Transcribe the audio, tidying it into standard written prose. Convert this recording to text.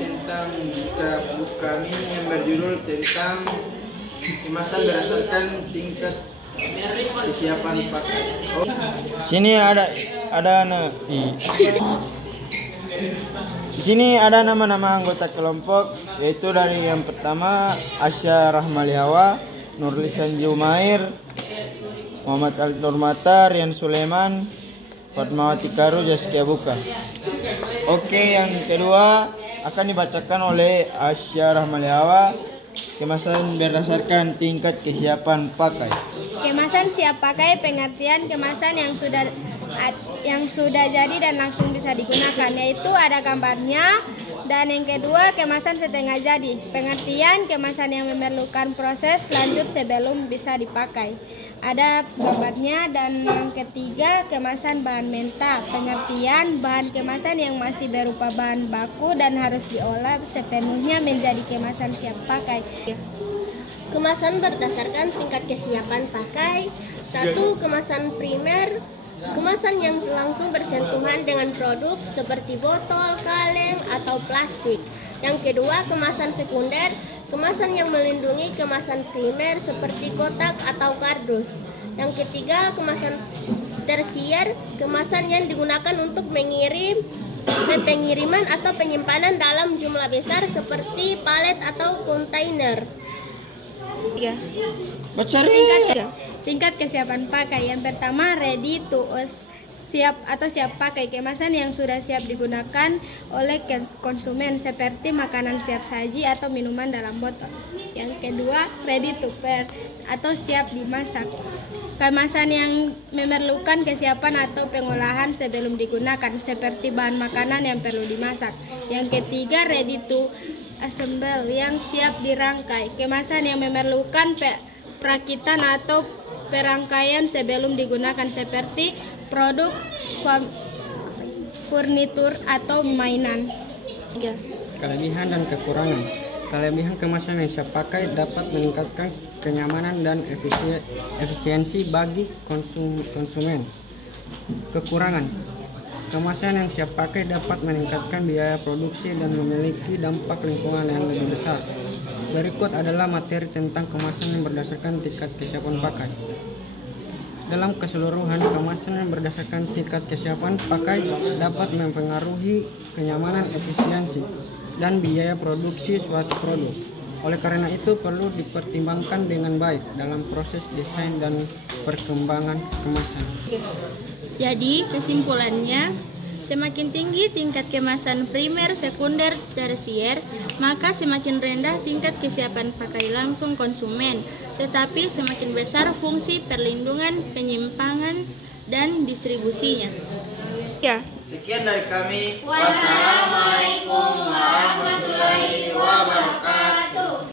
tentang scrapbook kami yang berjudul tentang kemasan berdasarkan tingkat kesiapan pakai. Oh. Sini di sini ada nama-nama anggota kelompok, yaitu dari yang pertama Asya Rahmalihawa, Nurlisan Jumair, Muhammad Al Nurmata, Rian Sulaiman, Fatmawati Karu, Zaskia Buka. Oke, yang kedua akan dibacakan oleh Asya Rahmalihawa, kemasan berdasarkan tingkat kesiapan pakai. Kemasan siap pakai, pengertian kemasan yang sudah jadi dan langsung bisa digunakan, yaitu ada gambarnya. Dan yang kedua, kemasan setengah jadi, pengertian kemasan yang memerlukan proses lanjut sebelum bisa dipakai, ada gambarnya. Dan yang ketiga, kemasan bahan mentah, pengertian bahan kemasan yang masih berupa bahan baku dan harus diolah sepenuhnya menjadi kemasan siap pakai. Kemasan berdasarkan tingkat kesiapan pakai. 1. Kemasan primer, kemasan yang langsung bersentuhan dengan produk seperti botol, kaleng, atau plastik. Yang kedua, kemasan sekunder, kemasan yang melindungi kemasan primer seperti kotak atau kardus. Yang ketiga, kemasan tersier, kemasan yang digunakan untuk mengirim pengiriman atau penyimpanan dalam jumlah besar seperti palet atau kontainer. Tingkat kesiapan pakai. Yang pertama, ready to use, siap atau siap pakai, kemasan yang sudah siap digunakan oleh konsumen seperti makanan siap saji atau minuman dalam botol. Yang kedua, ready to pair atau siap dimasak, kemasan yang memerlukan kesiapan atau pengolahan sebelum digunakan seperti bahan makanan yang perlu dimasak. Yang ketiga, ready to assemble, yang siap dirangkai, kemasan yang memerlukan perakitan atau perangkaian sebelum digunakan seperti produk furnitur atau mainan. Kelebihan dan kekurangan. Kelebihan kemasan yang siap pakai dapat meningkatkan kenyamanan dan efisiensi bagi konsumen. Kekurangan. Kemasan yang siap pakai dapat meningkatkan biaya produksi dan memiliki dampak lingkungan yang lebih besar. Berikut adalah materi tentang kemasan yang berdasarkan tingkat kesiapan pakai. Dalam keseluruhan, kemasan yang berdasarkan tingkat kesiapan pakai dapat mempengaruhi kenyamanan, efisiensi, dan biaya produksi suatu produk. Oleh karena itu, perlu dipertimbangkan dengan baik dalam proses desain dan perkembangan kemasan. Jadi, kesimpulannya, semakin tinggi tingkat kemasan primer, sekunder, tersier, maka semakin rendah tingkat kesiapan pakai langsung konsumen, tetapi semakin besar fungsi perlindungan, penyimpangan, dan distribusinya. Sekian dari kami. Wassalamualaikum warahmatullahi wabarakatuh.